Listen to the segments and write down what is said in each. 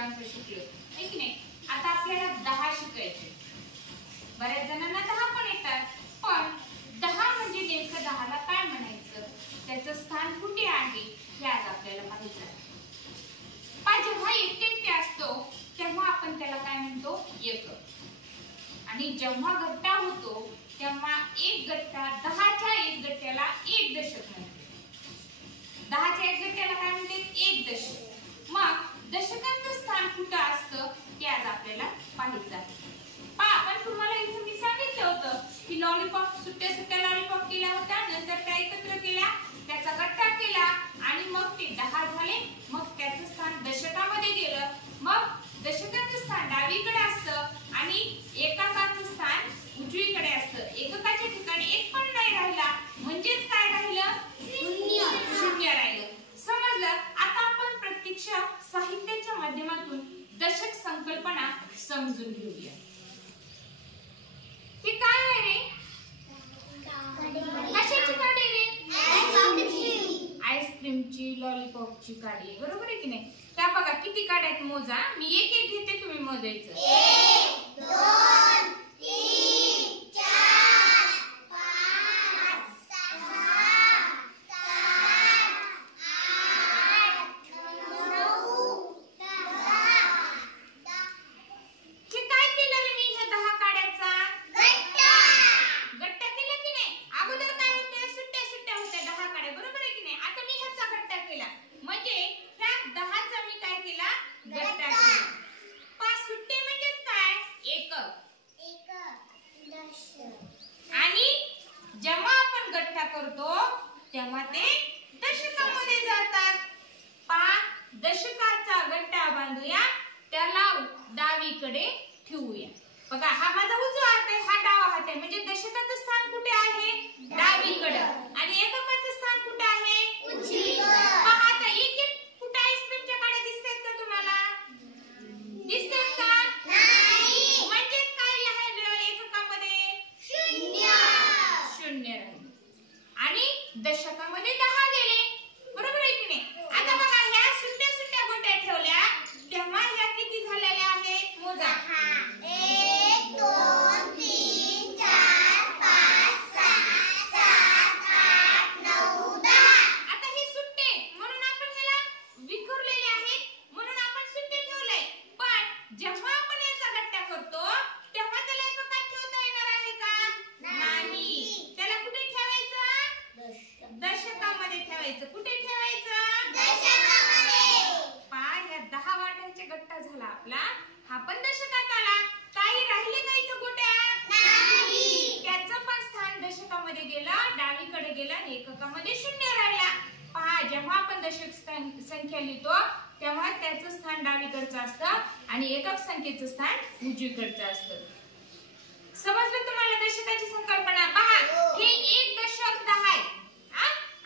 दशांश शिकलो, आहे की नाही? आता आपल्याला 10 शिकायचे. बऱ्याच जणांना 10 पण येतात, पण 10 म्हणजे नेमकं 10ला काय म्हणायचं, त्याचं स्थान कुठे आहे हे आज आपल्याला पाहायचं आहे. जेव्हा एकटे असतो तेव्हा आपण त्याला काय म्हणतो, एकक. आणि जेव्हा गट्टा होतो तेव्हा एक गट्टा 10च्या एक गट्ट्याला एक दशक म्हणते. 10च्या एक गट्ट्याला काय म्हणते, एक दशक. मग दशकांचं स्थान कुठं असतं ते आज आपल्याला पाहायचं आहे. आपण तुम्हाला इथे मी सांगितलं होतं की लॉलीपॉप, सुट्ट्या सुट्ट्या लॉलीपॉप केल्या होत्या, नंतर त्या एकत्र केल्या, त्याचा गट्टा केला आणि मग ते 10 झाले. मग त्याचं स्थान दशकामध्ये गेलं. मग दशकाचं स्थान डावीकडे असतं आणि एककाचं स्थान उजवीकडे असतं. एककाच्या ठिकाणी एक पण नाही राहिला, म्हणजेच काय राहिलं, शून्य राहिलं. समजलं? आता आपण प्रत्यक्ष साहित्याच्या माध्यमातून दशक संकल्पना समजून घेऊया. हे काय आहे रे? कशाची काडी रे? आईस्क्रीमची, लॉलीपॉपची काडी आहे, बरोबर आहे की नाही? त्या बघा किती काड्या आहेत, मोजा. मी एक एक घेते, तुम्ही मोजायचं. 1 2 3 4 5 6 7 8 9 10. हे काय केलं रे मी, ह्या 10 काड्याचा गट्टा केला की नाही? अगोदर काय होते, सुट्ट्या सुट्ट्या होत्या 10 काड्या, बरोबर आहे की नाही? आता मी ह्याचा गट्टा केला, म्हणजे ह्या 10चा मी काय केला, गट्टा केला. 5 सुट्टे म्हणजे काय, एकक. आणि जेव्हा आपण गट्टा करतो तेव्हा ते दशकामध्ये जातात. 5 दशकाचा गट्टा बांधूया, त्याला डावीकडे ठेवूया. बघा, हा माझा उजवा हात आहे, हा डावा हात आहे, म्हणजे दशकाचं स्थान कुठे आहे, डावीकडे. आणि एककाचं स्थान कुठे आहे, उजवीकडे. पहा आता एक एक कुठे आईस्क्रीमच्या काड्या दिसतात का तुम्हाला, दिसतात का? नाही. म्हणजे काय राहिलं एककामध्ये, शून्य राहिलं. आणि दशकामध्ये 10 गेले, बरोबर आहे की नाही? आता बघा, ह्या सुट्ट्या सुट्ट्या गोट्या ठेवल्या तेव्हा ह्या किती झालेल्या आहेत, मोजा. 1 2 3 4 5 6 7 8 9 10. आता हे सुट्टे म्हणून आपण ह्याला विखुरलेले आहेत, म्हणून आपण सुट्टे ठेवले. पण जेव्हा आपण याचा गट्टा करतो तेव्हा त्याला एककात ठेवता येणार आहे का, नाही. त्याला कुठे ठेवायचं, दशकामध्ये ठेवायचं. कुठे ठेवायचं, दशकामध्ये. पहा, ह्या 10 वाट्यांचा गट्टा झाला आपला, हा पण दशकात आला. काही राहिले का इथं गोट्या, नाही. त्याचं पण स्थान दशकामध्ये गेलं, डावीकडे गेलं आणि एककामध्ये शून्य राहिला. पहा, जेव्हा आपण दशक संख्या लिहितो तेव्हा त्याचं स्थान डावीकडचं असतं आणि एकक संख्येचं स्थान उजवीकडचं असतं. समजलं तुम्हाला दशकाची संकल्पना? पहा, हे एक दशक 10 आहे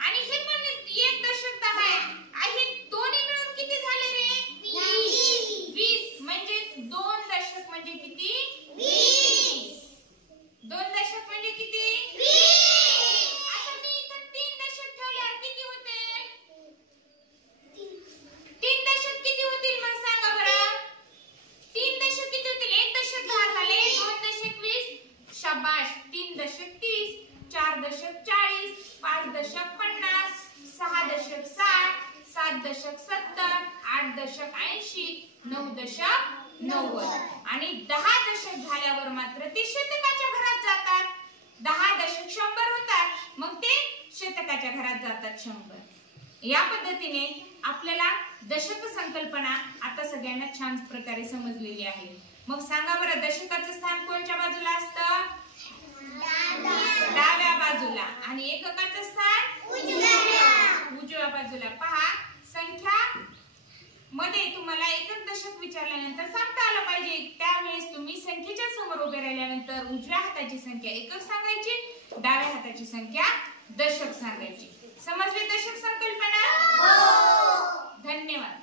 आणि हे पण एक दशक 10 आहे. हे दोन्ही मिळून किती झाले रे, 20. म्हणजे 2 दशक म्हणजे किती, 20. 2 दशक म्हणजे किती, 20. आता मी इथं 3 दशक ठेवल्यावर किती होते, 3 दशक किती होतील मला सांगा बरं. 3 दशक किती होतील, 1 दशक 10 झाले, 2 दशक 20, शाबाश. 3 दशक 30, 4 दशक 40, 5 दशक 50, 6 दशक 60, 7 दशक 70, 8 दशक 80, 9 दशक 90. आणि 10 दशक झाल्यावर मात्र ते शतकाच्या घरात जातात. 10 दशक 100 होतात, मग ते शतकाच्या घरात जातात 100. या पद्धतीने आपल्याला दशक संकल्पना आता सगळ्यांना छान प्रकारे समजलेली आहे. मग सांगा बरं, दशकाचं स्थान कोणत्या बाजूला असतं, डाव्या बाजूला. आणि एककाचं स्थान उजव्या बाजूला. पहा, संख्या मध्ये तुम्हाला एकक दशक विचारल्यानंतर सांगता आलं पाहिजे. त्यावेळेस तुम्ही संख्येच्या समोर उभे राहिल्यानंतर उजव्या हाताची संख्या एकक सांगायची, डाव्या हाताची संख्या दशक सांगायची. समजले दशक संकल्पना? धन्यवाद.